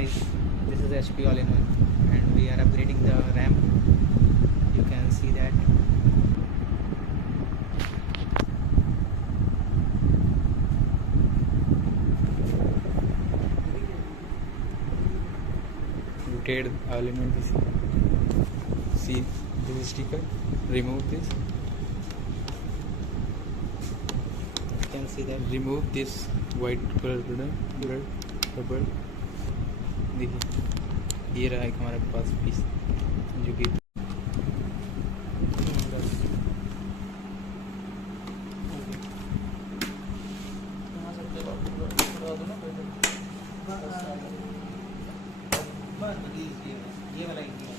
guys, this is HP all-in-one and we are upgrading the RAM. You can see that. Rotate all-in-one PC. See this sticker, remove this. You can see that. Remove this white color rubber. देखिए ये रहा एक हमारे पास piece जो कि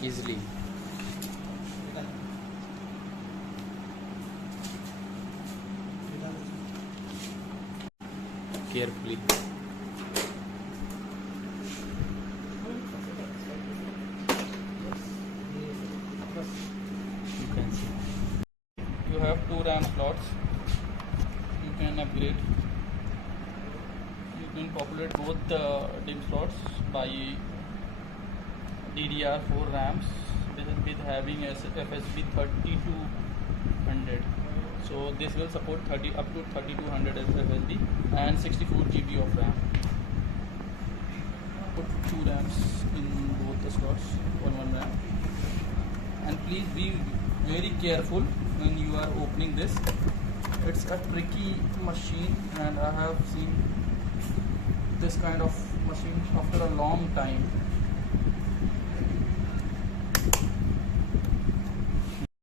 easily carefully. You have 2 RAM slots. You can upgrade. You can populate both the DIMM slots by DDR4 RAMs with having FSB 3200. So this will support up to 3200 FSB and 64 GB of RAM. Put 2 RAMs in both the slots on one RAM. And please be very careful when you are opening this. It's a tricky machine and I have seen this kind of machine after a long time.